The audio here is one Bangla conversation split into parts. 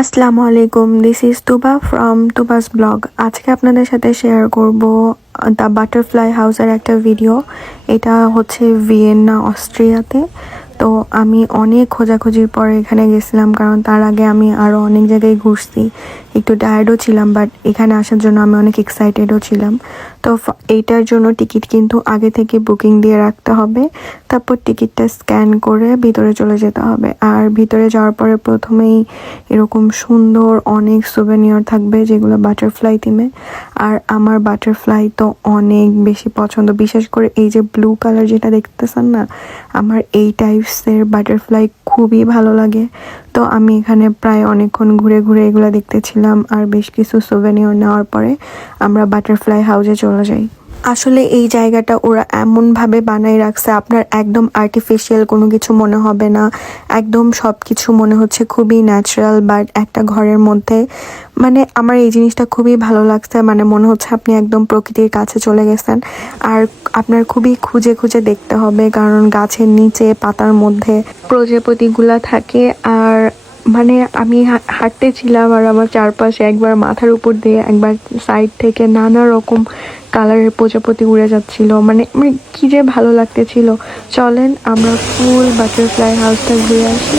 আসসালামু আলাইকুম, this is Tuba from তুবাস blog. আজকে আপনাদের সাথে শেয়ার করব দ্য বাটারফ্লাই হাউসের একটা ভিডিও। এটা হচ্ছে ভিয়েনা, অস্ট্রিয়াতে। তো আমি অনেক খোঁজাখুঁজির পরে এখানে গেছিলাম, কারণ তার আগে আমি আরও অনেক জায়গায় ঘুরছি। একটু টায়ার্ডও ছিলাম, বাট এখানে আসার জন্য আমি অনেক এক্সাইটেডও ছিলাম। তো এইটার জন্য টিকিট কিন্তু আগে থেকে বুকিং দিয়ে রাখতে হবে। তারপর টিকিটটা স্ক্যান করে ভিতরে চলে যেতে হবে। আর ভিতরে যাওয়ার পরে প্রথমেই এরকম সুন্দর অনেক সুভেনিয়ার থাকবে, যেগুলো বাটারফ্লাই থিমে। আর আমার বাটারফ্লাই তো অনেক বেশি পছন্দ, বিশেষ করে এই যে ব্লু কালার যেটা দেখতেছেন না, আমার এই টাইপসের বাটারফ্লাই খুবই ভালো লাগে। তো আমি এখানে প্রায় অনেকক্ষণ ঘুরে ঘুরে এগুলো দেখতেছিলাম, আর বেশ কিছু সুভেনিয়ার নেওয়ার পরে আমরা বাটারফ্লাই হাউসে চলে যাই। আসলে এই জায়গাটা ওরা এমনভাবে বানাই রাখছে, আপনার একদম আর্টিফিশিয়াল কোনো কিছু মনে হবে না। একদম সব কিছু মনে হচ্ছে খুবই ন্যাচারাল, বাট একটা ঘরের মধ্যে। মানে আমার এই জিনিসটা খুবই ভালো লাগছে, মানে মনে হচ্ছে আপনি একদম প্রকৃতির কাছে চলে গেছেন। আর আপনার খুবই খুঁজে খুঁজে দেখতে হবে, কারণ গাছের নিচে পাতার মধ্যে প্রজাপতিগুলা থাকে। আর মানে আমি হাঁটতেছিলাম, আর আমার চারপাশে একবার মাথার উপর দিয়ে, একবার সাইড থেকে নানা রকম কালারের প্রজাপতি উড়ে যাচ্ছিল। মানে আমার কী যে ভালো লাগতেছিল। চলেন আমরা ফুল বাটারফ্লাই হাউসটা ঘুরে আসি।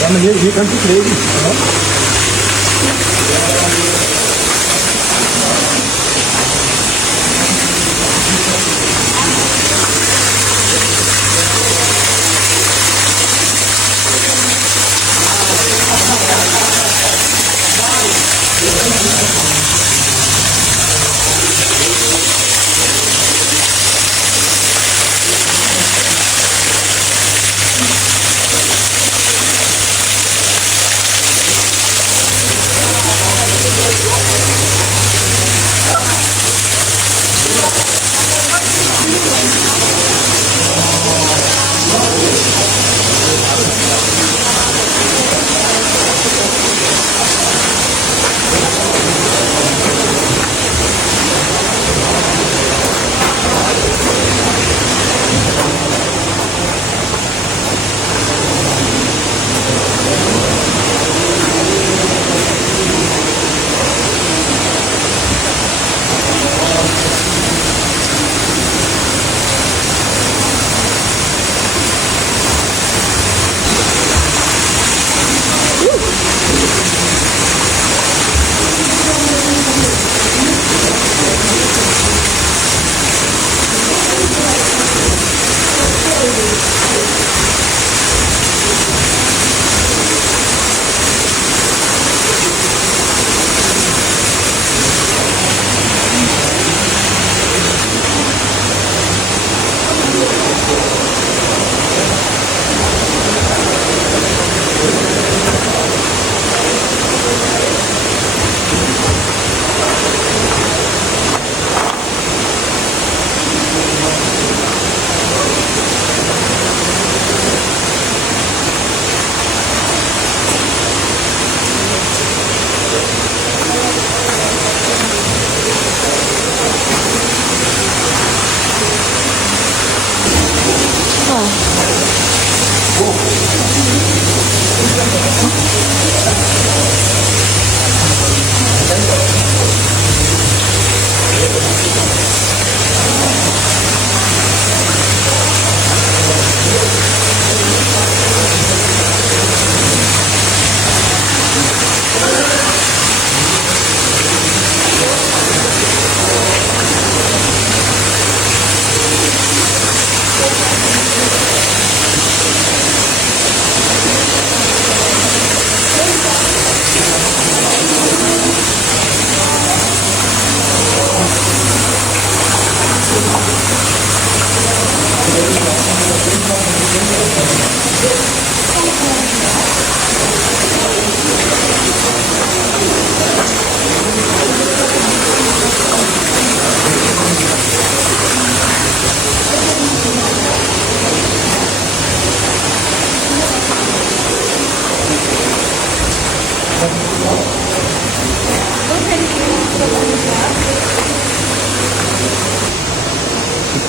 Ja, maar hier kannst du lesen. Ja?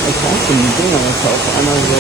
Ich weiß die Dinger, das ist auf einmal so.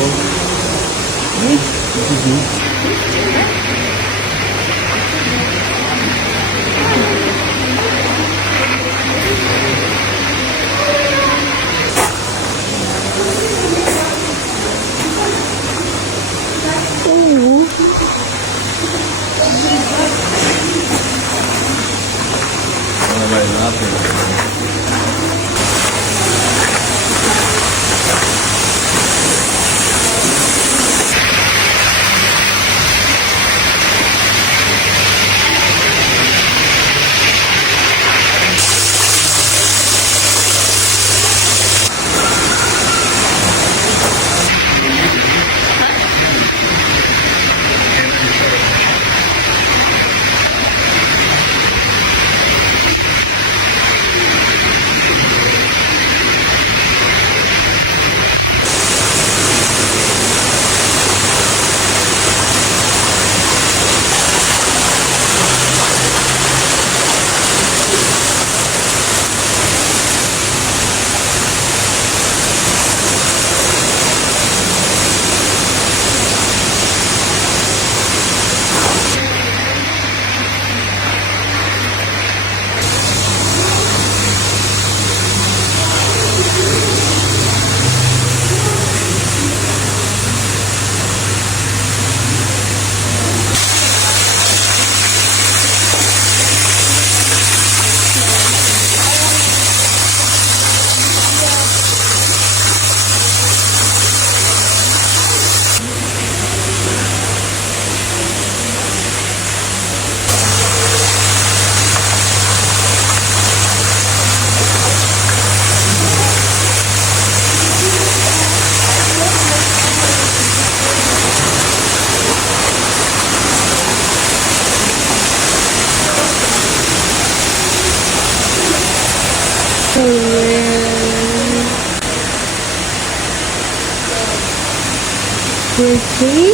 Pretty.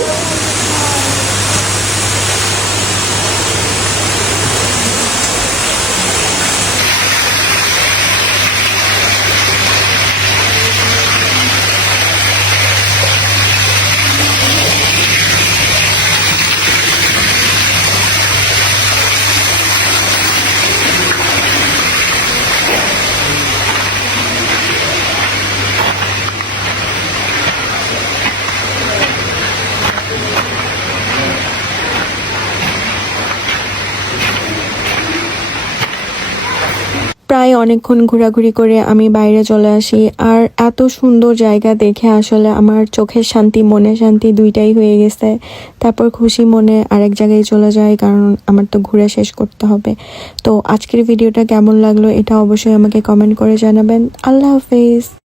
প্রায় অনেকক্ষণ ঘোরাঘুরি করে আমি বাইরে চলে আসি, আর এত সুন্দর জায়গা দেখে আসলে আমার চোখের শান্তি মনে শান্তি দুইটাই হয়ে গেছে। তারপর খুশি মনে আরেক জায়গায় চলে যাই, কারণ আমার তো ঘুরে শেষ করতে হবে। তো আজকের ভিডিওটা কেমন লাগলো এটা অবশ্যই আমাকে কমেন্ট করে জানাবেন। আল্লাহ হাফেজ।